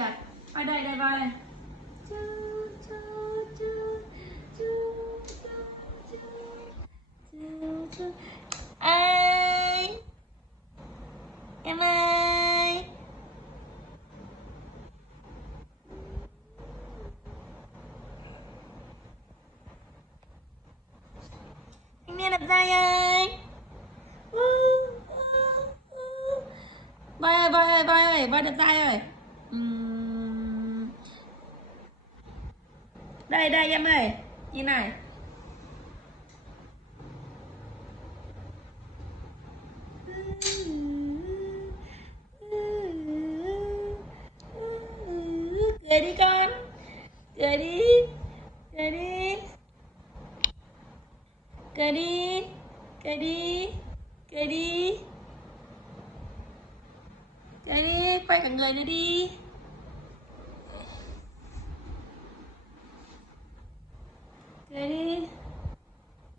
kìa. Vai đây đây vai đây. Ai em ơi, anh Niên đẹp trai ơi. Vai ơi, vai ơi, vai ơi, vai đẹp trai ơi. Đây đây em ơi, nhìn này. Cười đi con, cười đi, cười đi, cười đi, cười đi, cười đi, cười đi, quay cả người nữa đi. Cười đi.